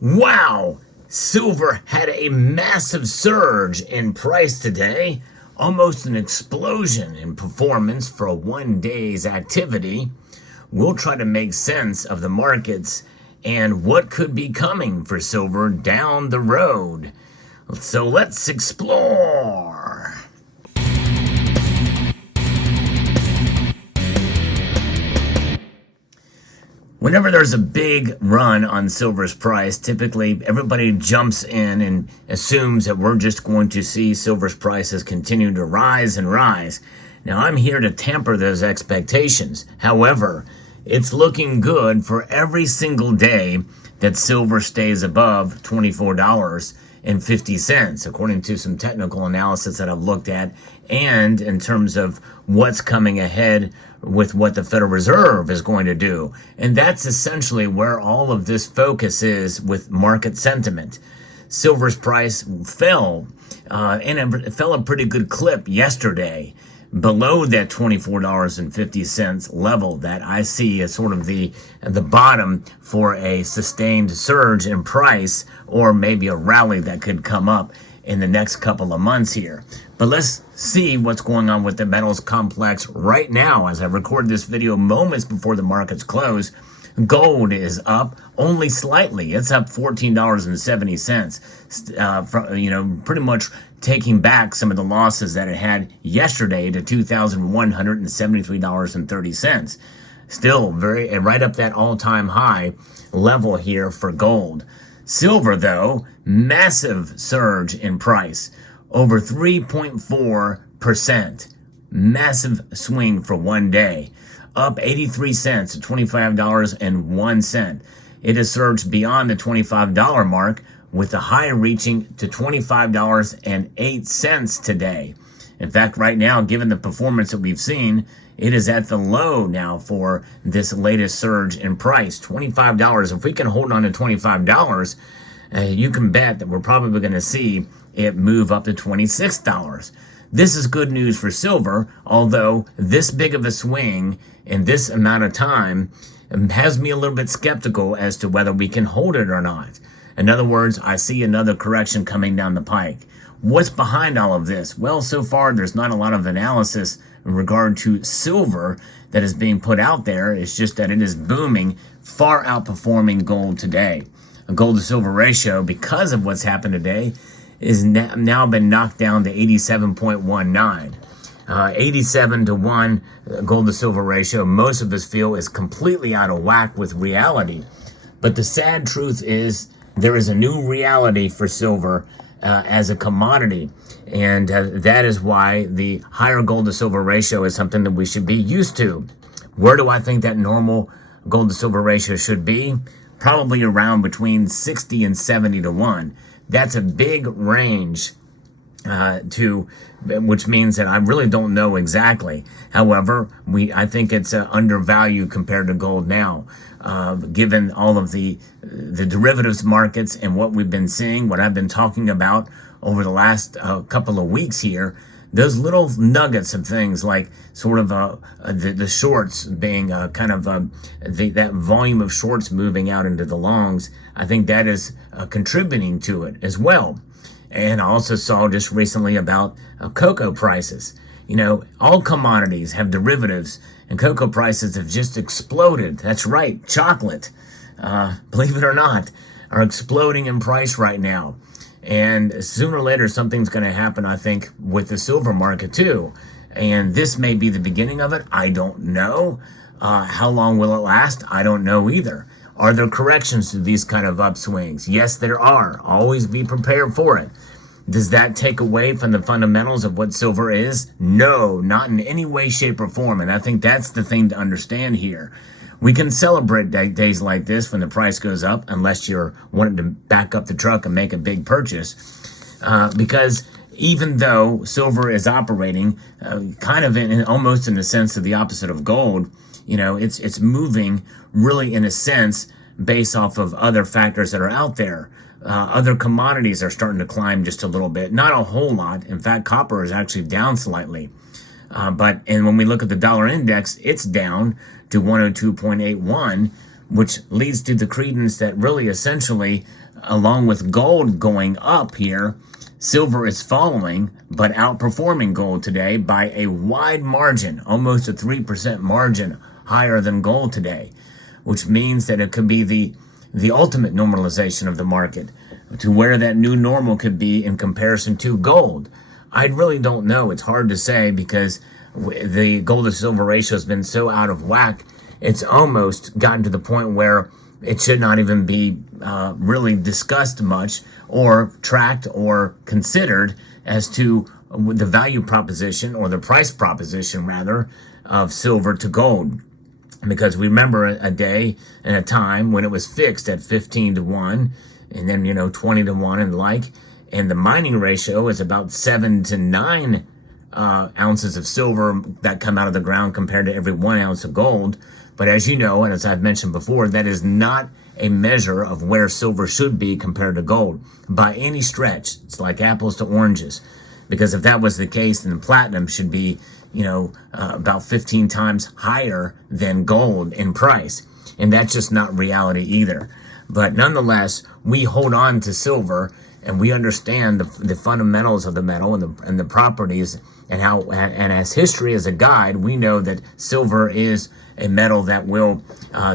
Wow! Silver had a massive surge in price today, almost an explosion in performance for a 1 day's activity. We'll try to make sense of the markets and what could be coming for silver down the road. So let's explore. Whenever there's a big run on silver's price, typically everybody jumps in and assumes that we're just going to see silver's prices continue to rise and rise. Now, I'm here to temper those expectations. However, it's looking good for every single day that silver stays above $24.50, according to some technical analysis that I've looked at, and in terms of what's coming ahead with what the Federal Reserve is going to do. And that's essentially where all of this focus is with market sentiment. Silver's price fell, and it fell a pretty good clip yesterday, below that $24.50 level that I see as sort of the bottom for a sustained surge in price, or maybe a rally that could come up in the next couple of months here. But let's see what's going on with the metals complex right now as I record this video moments before the markets close. Gold is up only slightly. It's up $14.70. Pretty much taking back some of the losses that it had yesterday to $2,173.30. Still very right up that all-time high level here for gold. Silver, though, massive surge in price, over 3.4%. Massive swing for 1 day, up 83 cents to $25.01. It has surged beyond the $25 mark, with the high reaching to $25.08 today. In fact, right now, given the performance that we've seen, it is at the low now for this latest surge in price, $25. If we can hold on to $25, you can bet that we're probably going to see it move up to $26. This is good news for silver, although this big of a swing in this amount of time has me a little bit skeptical as to whether we can hold it or not. In other words, I see another correction coming down the pike. What's behind all of this? Well, so far, there's not a lot of analysis in regard to silver that is being put out there. It's just that it is booming, far outperforming gold today. A gold to silver ratio, because of what's happened today, is now been knocked down to 87.19. 87 to 1 gold to silver ratio, most of us feel is completely out of whack with reality. But the sad truth is there is a new reality for silver as a commodity. And that is why the higher gold to silver ratio is something that we should be used to. Where do I think that normal gold to silver ratio should be? Probably around between 60 and 70 to 1. That's a big range which means that I really don't know exactly. However, I think it's undervalued compared to gold now, given all of the derivatives markets and what we've been seeing, what I've been talking about over the last couple of weeks here. Those little nuggets of things like sort of the shorts being that volume of shorts moving out into the longs, I think that is contributing to it as well. And I also saw just recently about cocoa prices. All commodities have derivatives, and cocoa prices have just exploded. That's right, chocolate, believe it or not, are exploding in price right now. And sooner or later, something's going to happen, I think, with the silver market too. And this may be the beginning of it. I don't know. How long will it last? I don't know either. Are there corrections to these kind of upswings? Yes, there are. Always be prepared for it. Does that take away from the fundamentals of what silver is? No, not in any way, shape, or form. And I think that's the thing to understand here. We can celebrate days like this when the price goes up, unless you're wanting to back up the truck and make a big purchase. Because even though silver is operating kind of almost in the sense of the opposite of gold, it's moving really in a sense based off of other factors that are out there. Other commodities are starting to climb just a little bit, not a whole lot. In fact, copper is actually down slightly. And when we look at the dollar index, it's down to 102.81, which leads to the credence that really essentially, along with gold going up here, silver is following, but outperforming gold today by a wide margin, almost a 3% margin higher than gold today, which means that it could be the ultimate normalization of the market to where that new normal could be in comparison to gold. I really don't know. It's hard to say because the gold to silver ratio has been so out of whack. It's almost gotten to the point where it should not even be really discussed much or tracked or considered as to the value proposition, or the price proposition rather, of silver to gold. Because we remember a day and a time when it was fixed at 15 to 1 and then 20 to 1 and the like, and the mining ratio is about 7 to 9 ounces of silver that come out of the ground compared to every 1 ounce of gold. But as you know, and as I've mentioned before, that is not a measure of where silver should be compared to gold by any stretch. It's like apples to oranges, because if that was the case, then platinum should be about 15 times higher than gold in price, and that's just not reality either. But nonetheless, we hold on to silver, and we understand the fundamentals of the metal and the properties, and as history as a guide, we know that silver is a metal that will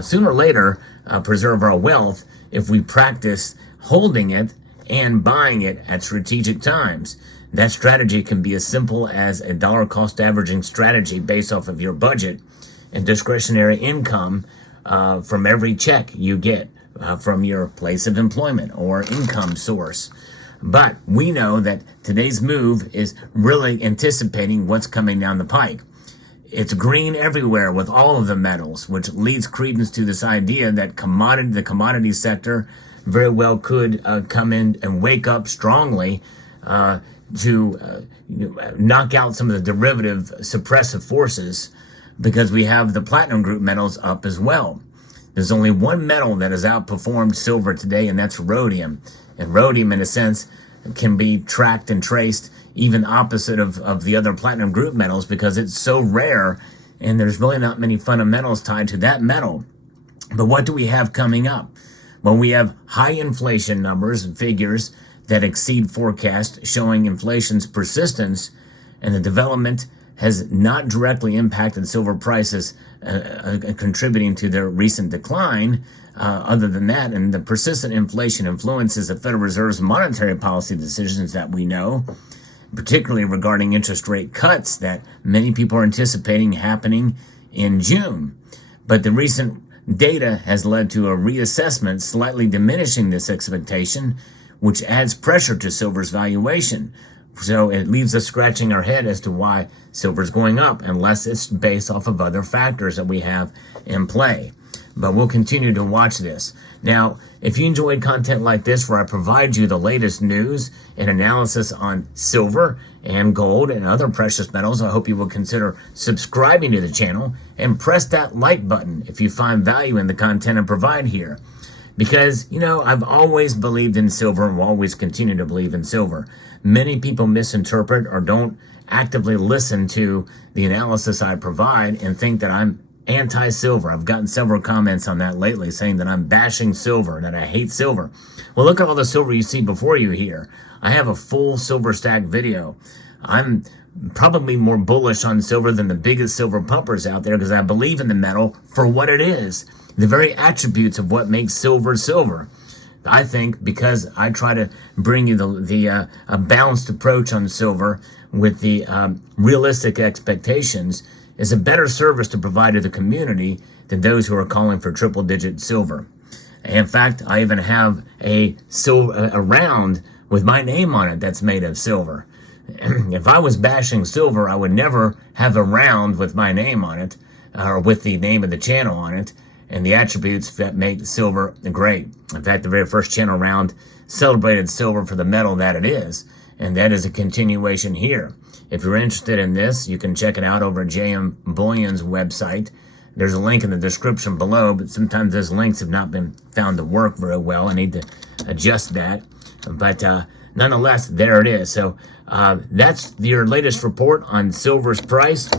sooner or later preserve our wealth if we practice holding it and buying it at strategic times. That strategy can be as simple as a dollar cost averaging strategy based off of your budget and discretionary income from every check you get from your place of employment or income source. But we know that today's move is really anticipating what's coming down the pike. It's green everywhere with all of the metals, which leads credence to this idea that the commodity sector very well could come in and wake up strongly to knock out some of the derivative suppressive forces, because we have the platinum group metals up as well. There's only one metal that has outperformed silver today, and that's rhodium. And rhodium, in a sense, can be tracked and traced even opposite of the other platinum group metals, because it's so rare and there's really not many fundamentals tied to that metal. But what do we have coming up? Well, we have high inflation numbers and figures that exceed forecast, showing inflation's persistence, and the development has not directly impacted silver prices, contributing to their recent decline. Other than that, and the persistent inflation influences the Federal Reserve's monetary policy decisions that we know, particularly regarding interest rate cuts that many people are anticipating happening in June. But the recent data has led to a reassessment slightly diminishing this expectation, which adds pressure to silver's valuation. So it leaves us scratching our head as to why silver's going up, unless it's based off of other factors that we have in play. But we'll continue to watch this. Now, if you enjoyed content like this where I provide you the latest news and analysis on silver and gold and other precious metals, I hope you will consider subscribing to the channel and press that like button if you find value in the content I provide here. Because, I've always believed in silver and will always continue to believe in silver. Many people misinterpret or don't actively listen to the analysis I provide and think that I'm anti-silver. I've gotten several comments on that lately saying that I'm bashing silver, that I hate silver. Well, look at all the silver you see before you here. I have a full silver stack video. I'm probably more bullish on silver than the biggest silver pumpers out there, because I believe in the metal for what it is, the very attributes of what makes silver silver. I think because I try to bring you the balanced approach on silver with the realistic expectations, is a better service to provide to the community than those who are calling for triple-digit silver. In fact, I even have a round with my name on it that's made of silver. If I was bashing silver, I would never have a round with my name on it, or with the name of the channel on it, and the attributes that make silver great. In fact, the very first channel round celebrated silver for the metal that it is, and that is a continuation here. If you're interested in this, you can check it out over at JM Bullion's website. There's a link in the description below, but sometimes those links have not been found to work very well. I need to adjust that. But nonetheless, there it is. So that's your latest report on silver's price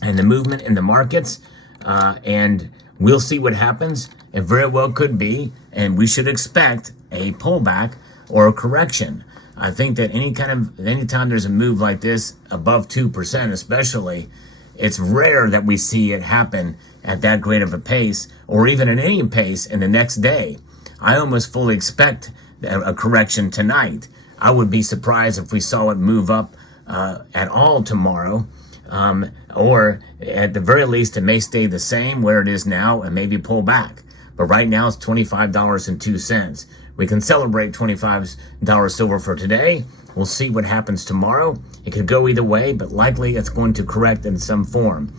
and the movement in the markets. And We'll see what happens. It very well could be, and we should expect a pullback or a correction. I think that anytime there's a move like this above 2%, especially, it's rare that we see it happen at that great of a pace, or even at any pace in the next day. I almost fully expect a correction tonight. I would be surprised if we saw it move up at all tomorrow, or at the very least, it may stay the same where it is now and maybe pull back. But right now, it's $25.02. We can celebrate $25 silver for today. We'll see what happens tomorrow. It could go either way, but likely it's going to correct in some form.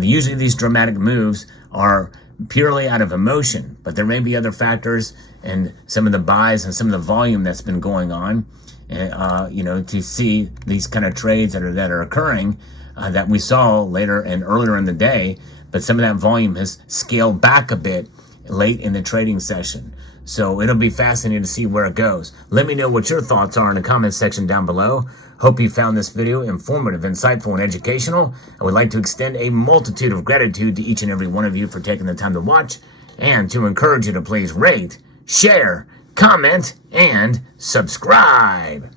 Usually these dramatic moves are purely out of emotion, but there may be other factors and some of the buys and some of the volume that's been going on, to see these kind of trades that are occurring that we saw later and earlier in the day, but some of that volume has scaled back a bit late in the trading session. So it'll be fascinating to see where it goes. Let me know what your thoughts are in the comment section down below. Hope you found this video informative, insightful, and educational. I would like to extend a multitude of gratitude to each and every one of you for taking the time to watch, and to encourage you to please rate, share, comment, and subscribe.